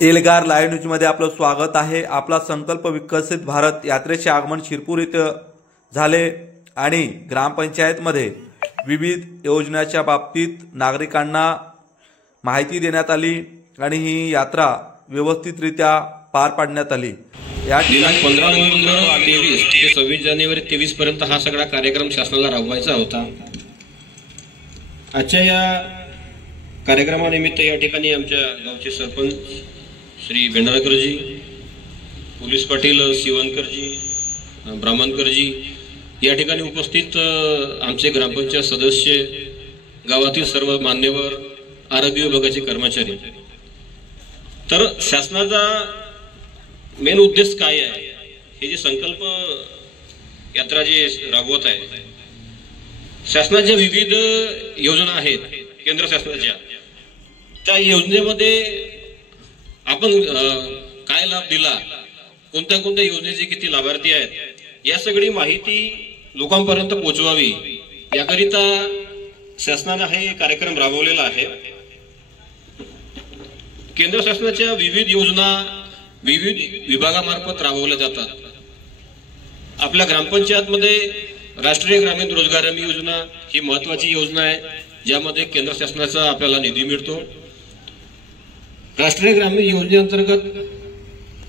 Elgar live न्यूजमध्ये आपलं स्वागत आहे। आपला संकल्प विकसित भारत यात्रेचे आगमन शिरपूर येथे झाले आणि ग्रामपंचायतमध्ये विविध योजनांच्या बाबतीत नागरिकांना माहिती देण्यात आली आणि ही यात्रा व्यवस्थितरित्या पार पाडण्यात आली। या ठिकाणी 15 नोव्हेंबर 23 ते 26 जानेवारी 23 पर्यंत हा सगळा कार्यक्रम शासनाला राबवायचा होता। आजच्या या कार्यक्रमानिमित्त या ठिकाणी आमच्या गावचे सरपंच श्री बेंडराकरजी, पोलीस पाटील शिवणकरजी, ब्राह्मणकरजी या ठिकाणी उपस्थित आमचे ग्रामपंचायत सदस्य, गावातील सर्व मान्यवर, आरोग्य विभागाचे कर्मचारी। तर शासनाचा मेन उद्देश काय आहे, हे जे संकल्प यात्रा जे राबवत आहे, शासनाच्या विविध योजना आहेत केंद्र शासनाच्या, त्या योजनेमध्ये आपण काय लाभ दिला, कोणत्या कोणत्या योजनेचे किती लाभार्थी आहेत, या सगळी माहिती लोकांपर्यंत पोहोचवावी याकरिता शासनाने हा कार्यक्रम राबवलेला आहे। केंद्र शासनाच्या विविध योजना विविध विभागामार्फत राबवल्या जातात। आपल्या ग्रामपंचायतमध्ये राष्ट्रीय ग्रामीण रोजगार हमी योजना ही महत्वाची योजना आहे, ज्यामध्ये केंद्र शासनाचा आपल्याला निधी मिळतो। राष्ट्रीय ग्रामीण योजनेअंतर्गत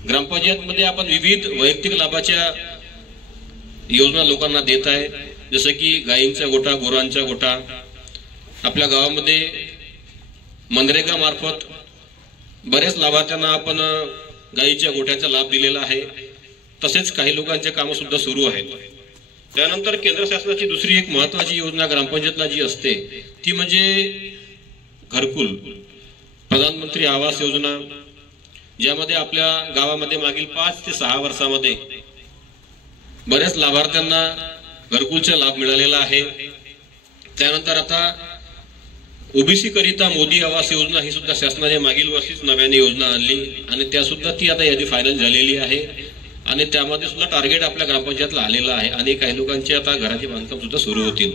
ग्रामपंचायतमध्ये आपण विविध वैयक्तिक लाभाच्या योजना लोकांना देत आहे, जसं की गायींचा गोठा, गुरांचा गोठा। आपल्या गावामध्ये मनरेगा मार्फत बरेच लाभार्थ्यांना आपण गायीच्या गोठ्याचा लाभ दिलेला आहे, तसेच काही लोकांचे कामं सुद्धा सुरू आहेत। त्यानंतर केंद्र शासनाची दुसरी एक महत्वाची योजना ग्रामपंचायतला जी असते ती म्हणजे घरकुल, प्रधानमंत्री आवास योजना, ज्यामध्ये आपल्या गावामध्ये मागील 5 ते 6 वर्षामध्ये बऱ्याच लाभार्थ्यांना घरकुलचा लाभ मिळालेला आहे। त्यानंतर आता ओबीसी करिता मोदी आवास योजना ही सुद्धा शासनाने मागील वर्षीच नव्याने योजना आणली आणि त्या सुद्धा ती आता यादी फायनल झालेली आहे आणि त्यामध्ये सुद्धा टार्गेट आपल्या ग्रामपंचायतला आलेला आहे आणि काही लोकांचे आता घराचे बांधकाम सुद्धा सुरू होतील।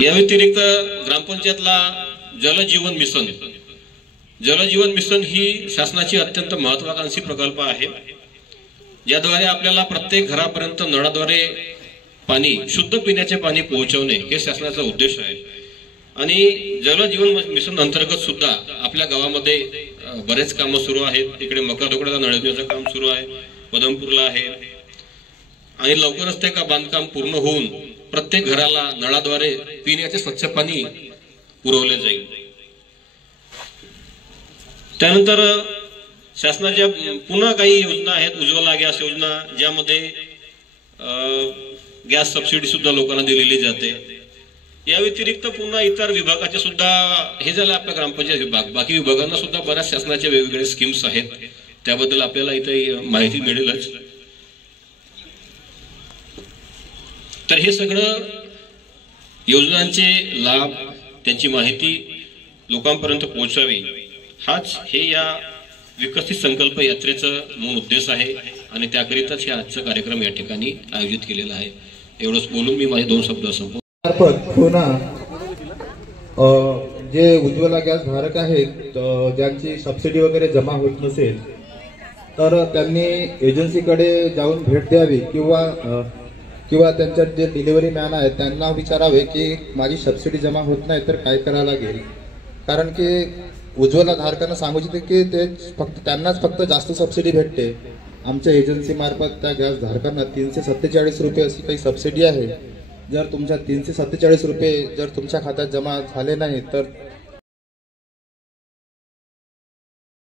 या व्यतिरिक्त ग्रामपंचायतला जलजीवन मिशन ही शासनाची अत्यंत महत्वाकांक्षी प्रकल्प आहे, ज्याद्वारे आपल्याला प्रत्येक घरापर्यंत नळाद्वारे पाणी, शुद्ध पिण्याचे पाणी पोहोचवणे हे शासनाचा उद्देश आहे। आणि जलजीवन मिशन अंतर्गत सुद्धा आपल्या गावामध्ये बरेच कामं सुरू आहेत। तिकडे मकरदोकडाला नळ योजनेचं काम सुरू आहे, पदमपूरला आहे आणि लवकरच ते का बांधकाम पूर्ण होऊन प्रत्येक घराला नळाद्वारे पिण्याचे स्वच्छ पाणी पुरवले जाईल। त्यानंतर शासनाच्या पुन्हा काही योजना आहेत, उज्ज्वला गॅस योजना, ज्यामध्ये गॅस सबसिडी सुद्धा लोकांना दिलेली जाते। या व्यतिरिक्त पुन्हा इतर विभागाचे सुद्धा हे झालं आपल्या ग्रामपंचायत विभाग, बाकी विभागांना सुद्धा बऱ्याच शासनाच्या वेगवेगळे स्कीम्स आहेत, त्याबद्दल आपल्याला इथे माहिती मिळेलच। तर हे सगळं योजनांचे लाभ, त्यांची माहिती लोकांपर्यंत पोहोचावी, हाच हे या विकसित संकल्प यात्रेचं मूळ उद्देश आहे आणि त्याकरिताच हे आजचा कार्यक्रम या ठिकाणी आयोजित केलेला आहे। एवढंच बोलून मी माझे 2 शब्द पुन्हा जे उज्ज्वला गॅस धारक आहेत ज्यांची सबसिडी वगैरे जमा होत नसेल तर त्यांनी एजन्सीकडे जाऊन भेट द्यावी किंवा त्यांच्या जे डिलिव्हरी मॅन आहेत त्यांना विचारावे की माझी सबसिडी जमा होत नाही तर काय करावं लागेल। कारण की उज्ज्वला धारकांना सांगू इच्छिते की ते त्यांनाच फक्त जास्त सबसिडी भेटते। आमच्या एजन्सी मार्फत त्या गॅस धारकांना 347 रुपये अशी काही सबसिडी आहे। जर तुमच्या 347 रुपये जर तुमच्या खात्यात जमा झाले नाही तर